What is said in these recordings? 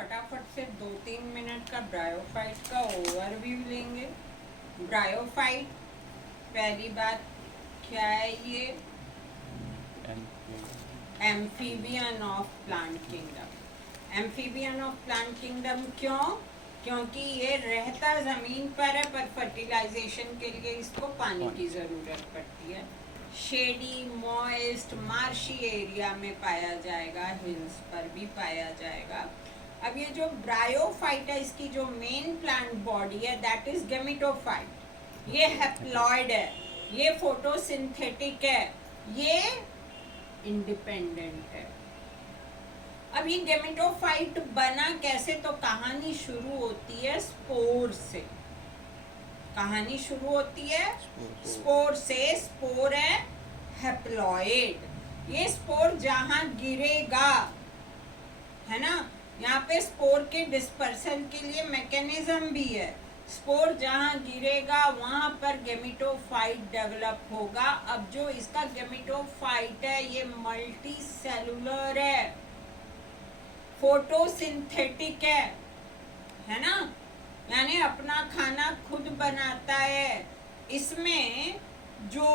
फटाफट से 2-3 मिनट का ब्रायोफाइट का ओवरव्यू लेंगे। ब्रायोफाइट पहली बात क्या है, ये amphibian of plant kingdom. Amphibian of plant kingdom क्यों? क्योंकि ये रहता ज़मीन पर है, पर फर्टिलाइजेशन के लिए इसको पानी की ज़रूरत पड़ती है। शेडी, मॉइस्ट, मार्शी एरिया में पाया जाएगा, हिल्स पर भी पाया जाएगा। अब ये जो ब्रायोफाइट है, इसकी जो मेन प्लांट बॉडी है दैट इज गेमिटोफाइट। ये हैप्लॉइड है, ये फोटोसिंथेटिक है, ये इंडिपेंडेंट है। अब ये गेमिटोफाइट बना कैसे? तो कहानी शुरू होती है स्पोर से। कहानी शुरू होती है स्पोर से। स्पोर है हैप्लॉइड। ये स्पोर जहां गिरेगा, है ना, यहाँ पे स्पोर के डिस्पर्सन के लिए मैकेनिज्म भी है। स्पोर जहाँ गिरेगा वहां पर गेमिटोफाइट डेवलप होगा। अब जो इसका गेमिटोफाइट है ये मल्टी सेलुलर है, फोटोसिंथेटिक है ना, यानी अपना खाना खुद बनाता है। इसमें जो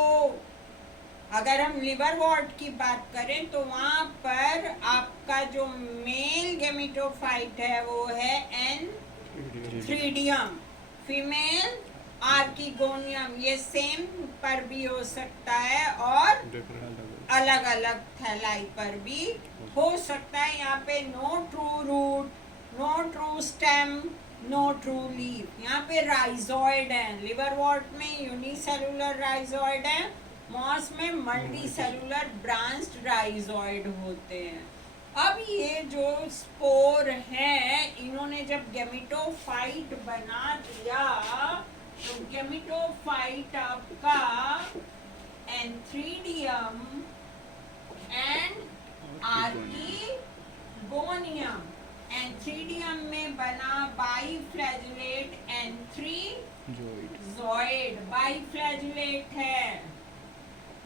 अगर हम लिवरवॉर्ट की बात करें तो वहां पर आपका जो मेल गेमिटोफाइट है वो है एन्थ्रीडियम, फीमेल आर्किगोनियम। ये सेम पर भी हो सकता है और अलग अलग थैलाई पर भी हो सकता है। यहाँ पे no true root, no true stem, no true leaf. यहाँ पे राइजॉइड है। लिवरवॉर्ट में यूनिसेलुलर राइजॉइड है, मॉस में मल्टी सेलुलर ब्रांच्ड राइजॉइड होते हैं। अब ये जो स्पोर है, इन्होंने जब गेमिटोफाइट बना दिया तो गेमिटोफाइट आपका एन्थ्रीडियम एंड आर्किगोनियम। एन्थ्रीडियम में बना बाइफ्लैजुलेट एन्थ्रीजॉइड। बाइफ्लैजुलेट है,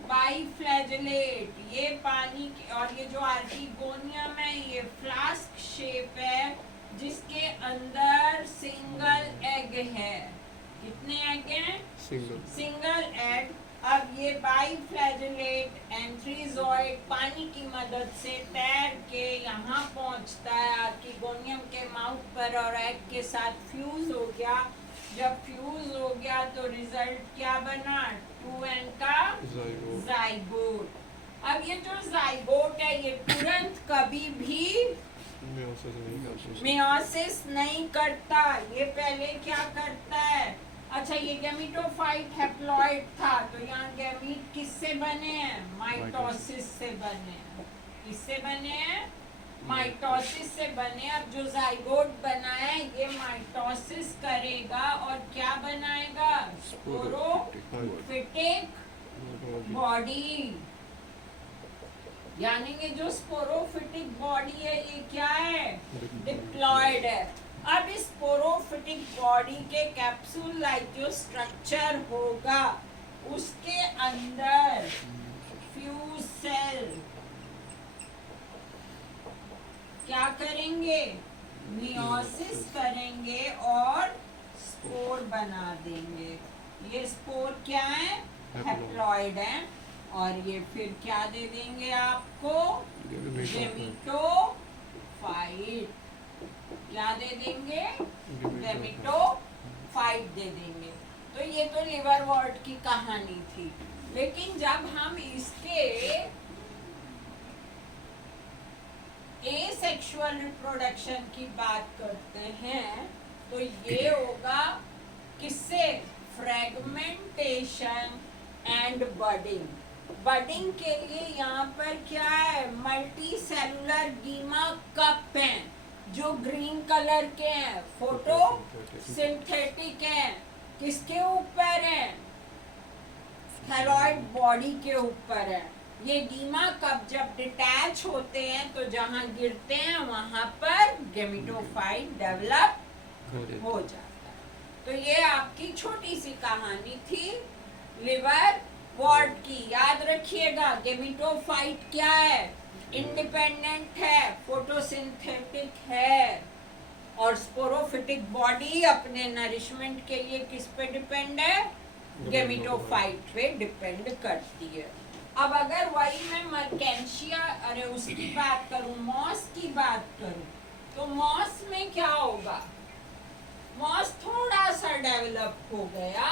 बाइफ्लैजुलेट ये पानी के, और ये जो आर्किगोनियम है ये फ्लास्क शेप है जिसके अंदर सिंगल एग है। कितने एग हैं? Single egg. अब ये बाइफ्लैजुलेट एन्थ्रीजॉइड पानी की मदद से तैर के यहाँ पहुँचता है आर्किगोनियम के माउथ पर और एग के साथ फ्यूज हो गया। जब फ्यूज हो गया तो रिजल्ट क्या बना? 2n का जाइगोट। अब ये जो जाइगोट है ये तुरंत कभी भी मेयोसिस नहीं करता। ये पहले क्या करता है? अच्छा, ये गेमिटोफाइट हैप्लॉइड था तो यहाँ गैमीट किससे बने हैं? माइटोसिस से बने हैं। किससे बने हैं? माइटोसिस से बने। अब जो जाइगोट बना है ये माइटोसिस करेगा और क्या बनाएगा? Sporophytic body. यानी कि जो स्पोरोफिटिक बॉडी है ये क्या है? डिप्लॉयड है। अब इस स्पोरोफिटिक बॉडी के कैप्सूल लाइक जो स्ट्रक्चर होगा उसके अंदर फ्यूज सेल क्या करेंगे? मियोसिस करेंगे और स्पोर बना देंगे। ये स्पोर क्या है? हैप्लॉइड है। और ये फिर क्या दे देंगे आपको? गेमिटोफाइट। क्या दे देंगे? गेमिटोफाइट दे देंगे। तो ये तो लिवरवॉर्ट की कहानी थी। लेकिन जब हम इसके एसेक्सुअल रिप्रोडक्शन की बात करते हैं तो ये होगा किससे? Fragmentation and budding. बडिंग के लिए यहाँ पर क्या है? मल्टी सेलुलर गीमा कप हैं जो ग्रीन कलर के हैं, फोटो सिंथेटिक हैं। किसके ऊपर है? थैलॉइड बॉडी के ऊपर है। ये गीमा कप जब डिटैच होते हैं तो जहां गिरते हैं वहां पर गेमिटोफाइट डेवलप हो जाता है। तो ये आपकी छोटी सी कहानी थी लिवरवॉर्ट की। याद रखिएगा गेमिटोफाइट क्या है? इंडिपेंडेंट है, फोटोसिंथेटिक है, और स्पोरोफिटिक बॉडी अपने नरिशमेंट के लिए किस पे डिपेंड है? गेमिटोफाइट पे डिपेंड करती है। अब अगर वही मैं मर्केंशिया उसकी बात करूं, मॉस की बात करूं, तो मॉस में क्या होगा? मॉस थोड़ा सा डेवलप हो गया,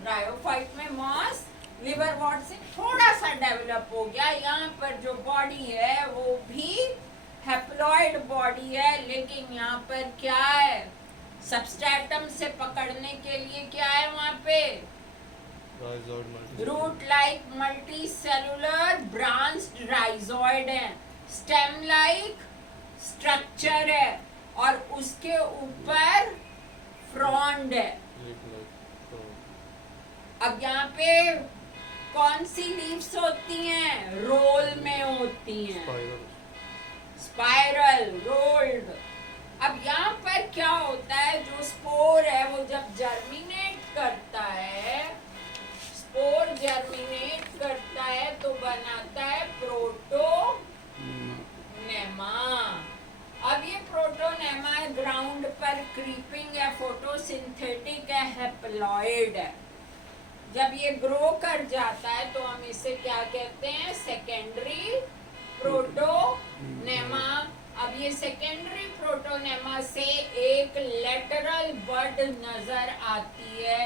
ब्रायोफाइट में मॉस लिवरवॉर्ट से थोड़ा सा डेवलप हो गया। यहाँ पर जो बॉडी है वो भी हैप्लॉइड बॉडी है, लेकिन यहाँ पर क्या है? सबस्ट्रेटम से पकड़ने के लिए क्या है वहाँ पे? Root like multi cellular branched rhizoid है, स्टेम लाइक स्ट्रक्चर है, और उसके ऊपर फ्रॉन्ड है। अब यहाँ पे कौन सी लीव्स होती हैं? रोल में होती हैं, स्पाइरल, रोल्ड। अब यहाँ पर क्या होता है? जो स्पोर है वो जब जर्मिनेट करता है, स्पोर जर्मिनेट करता है तो बनाता है प्रोटोनेमा। अब ये प्रोटोनेमा ग्राउंड पर क्रीपिंग है, फोटोसिंथेटिक है, हैप्लॉइड है। जब ये ग्रो कर जाता है तो हम इसे क्या कहते हैं? Secondary protonema. अब ये सेकेंडरी प्रोटोनेमा से एक लेटरल बड नजर आती है।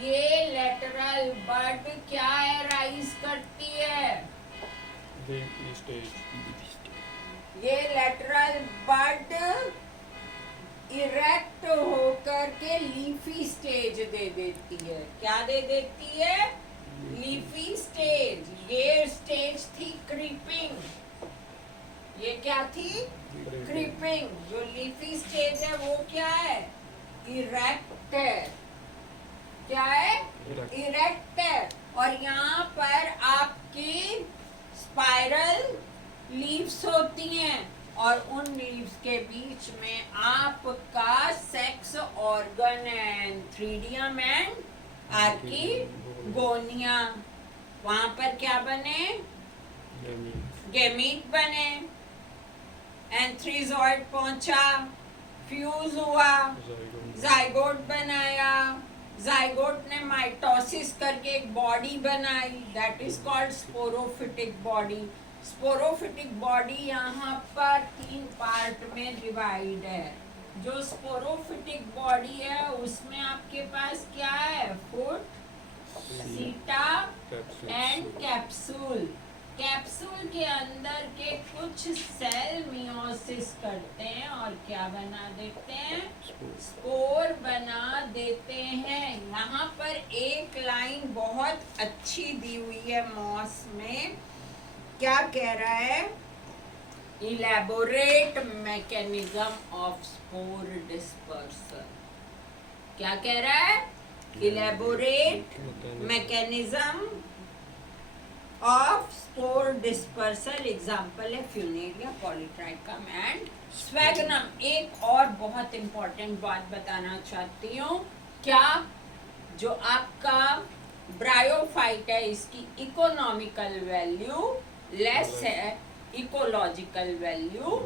ये लेटरल बड क्या है? राइज करती है। ये लेटरल बड इरेक्ट होकर के लीफी स्टेज दे देती है। क्या दे देती है? Leafy stage. ये स्टेज थी क्रीपिंग। ये क्या थी? क्रीपिंग। जो लीफी स्टेज है वो क्या है? इरेक्ट है। क्या है? इरेक्ट है। और यहाँ पर आपकी स्पाइरल लीव्स होती हैं, और उन लीव्स के बीच में आपका सेक्स ऑर्गन है, थ्रीडियम एंड आर्किगोनिया। वहां पर क्या बने? गेमीट बने, एंथ्रीजॉइड पहुंचा, फ्यूज हुआ, जाइगोट बनाया, जाइगोट ने माइटोसिस करके एक बॉडी बनाई, that is called sporophytic body. Sporophytic body यहाँ पर 3 पार्ट में डिवाइड है। जो स्पोरोफिटिक बॉडी है उसमें आपके पास क्या है? फुट, सीटा एंड कैप्सूल। कैप्सूल के अंदर के कुछ सेल मियोसिस करते हैं और क्या बना देते हैं? स्पोर बना देते हैं। यहाँ पर एक लाइन बहुत अच्छी दी हुई है मॉस में। क्या कह रहा है? Elaborate mechanism of spore dispersal. क्या कह रहा है? Elaborate mechanism of spore dispersal. Example है फ्यूनेरिया, पॉलीट्राइकम एंड स्वेगनम। एक और बहुत इंपॉर्टेंट बात बताना चाहती हूँ। क्या? जो आपका ब्रायोफाइट है इसकी इकोनॉमिकल वैल्यू लेस है, इकोलॉजिकल वैल्यू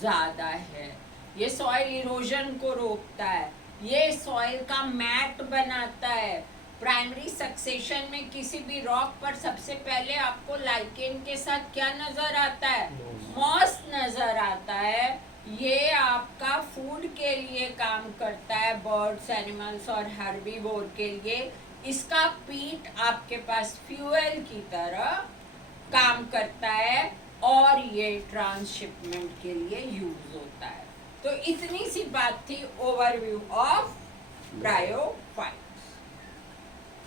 ज्यादा है। ये सॉइल इरोजन को रोकता है, ये सॉइल का मैट बनाता है। प्राइमरी सक्सेशन में किसी भी रॉक पर सबसे पहले आपको लाइकेन के साथ क्या नजर आता है? मॉस नजर आता है। ये आपका फूड के लिए काम करता है, बर्ड्स, एनिमल्स और हर्बीवोर के लिए। इसका पीट आपके पास फ्यूल की तरह काम करता है और ये ट्रांसशिपमेंट के लिए यूज होता है। तो इतनी सी बात थी ओवरव्यू ऑफ ब्रायोफाइट।